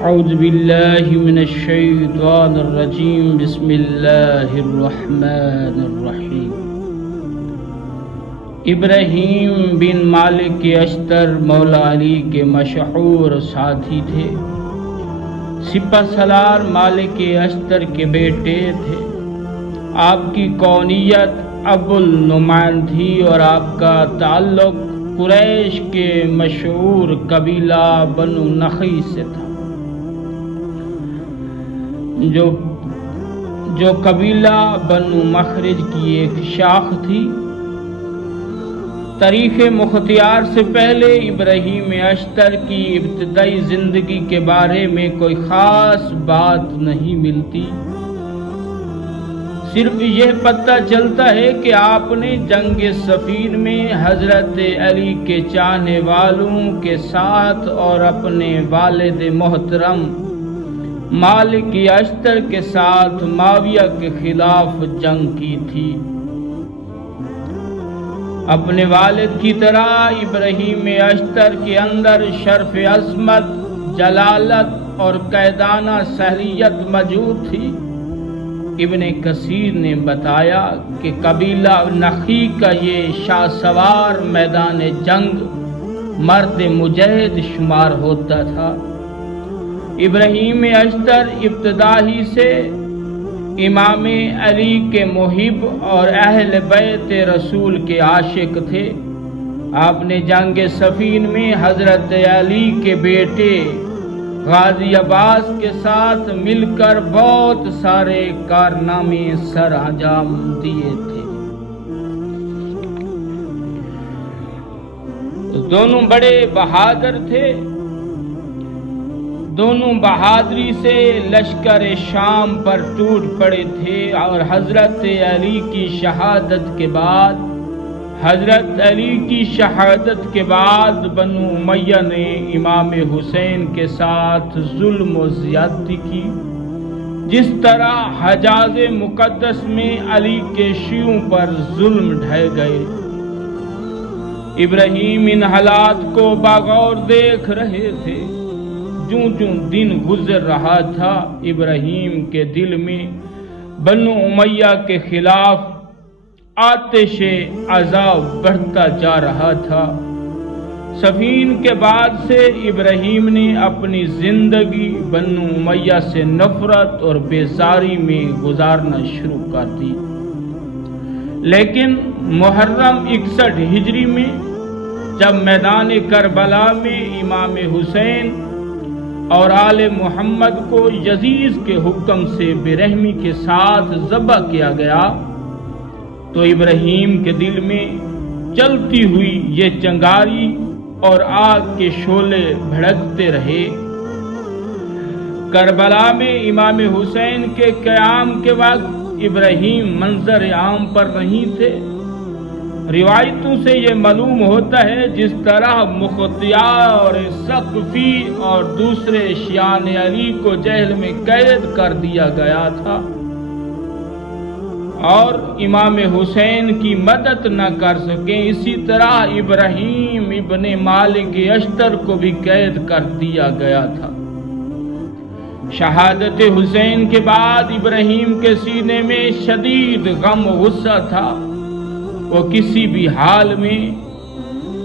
أعوذ بالله من الشيطان الرجيم بسم الله الرحمن الرحیم۔ ابراہیم بن مالک اشتر مولا علی کے مشہور ساتھی تھے۔ سپہ سالار مالک اشتر کے بیٹے تھے۔ آپ کی کونیت ابو النعمان تھی اور آپ کا تعلق قریش کے مشہور قبیلہ بنو نخی سے تھا، جو قبیلہ بنو مخرج کی ایک شاخ تھی۔ تاریخ مختار سے پہلے ابراہیم اشتر کی ابتدائی زندگی کے بارے میں کوئی خاص بات نہیں ملتی، صرف یہ پتہ چلتا ہے کہ آپ نے جنگ صفین میں حضرت علی کے چاہنے والوں کے ساتھ اور اپنے والد محترم مالک اشتر کے ساتھ معاویہ کے خلاف جنگ کی تھی۔ اپنے والد کی طرح ابراہیم اشتر کے اندر شرف عظمت، جلالت اور قائدانہ صلاحیت موجود تھی۔ ابن کثیر نے بتایا کہ قبیلہ نخی کا یہ شاہ سوار میدان جنگ مرد مجاہد شمار ہوتا تھا۔ ابراہیم اشتر ابتدا ہی سے امام علی کے محب اور اہل بیت رسول کے عاشق تھے۔ آپ نے جنگ صفین میں حضرت علی کے بیٹے غازی عباس کے ساتھ مل کر بہت سارے کارنامے سر انجام دیے تھے۔ دونوں بڑے بہادر تھے۔ دونوں بہادری سے لشکر شام پر ٹوٹ پڑے تھے اور حضرت علی کی شہادت کے بعد بنو امیہ نے امام حسین کے ساتھ ظلم و زیادتی کی، جس طرح حجاز مقدس میں علی کے شیعوں پر ظلم ڈھائے گئے۔ ابراہیم ان حالات کو بغور دیکھ رہے تھے۔ جوں دن گزر رہا تھا، ابراہیم کے دل میں بنو امیہ کے خلاف آتش عذاب بڑھتا جا رہا تھا۔ صفین کے بعد سے ابراہیم نے اپنی زندگی بنو امیہ سے نفرت اور بیزاری میں گزارنا شروع کر دی، لیکن محرم 61 ہجری میں جب میدان کربلا میں امام حسین اور آل محمد کو یزید کے حکم سے بے رحمی کے ساتھ ذبح کیا گیا، تو ابراہیم کے دل میں چلتی ہوئی یہ چنگاری اور آگ کے شعلے بھڑکتے رہے۔ کربلا میں امام حسین کے قیام کے وقت ابراہیم منظر عام پر نہیں تھے۔ روایتوں سے یہ معلوم ہوتا ہے جس طرح مختار اور ثقفی اور دوسرے شیعان علی کو جیل میں قید کر دیا گیا تھا اور امام حسین کی مدد نہ کر سکیں، اسی طرح ابراہیم ابن مالک اشتر کو بھی قید کر دیا گیا تھا۔ شہادت حسین کے بعد ابراہیم کے سینے میں شدید غم و غصہ تھا۔ وہ کسی بھی حال میں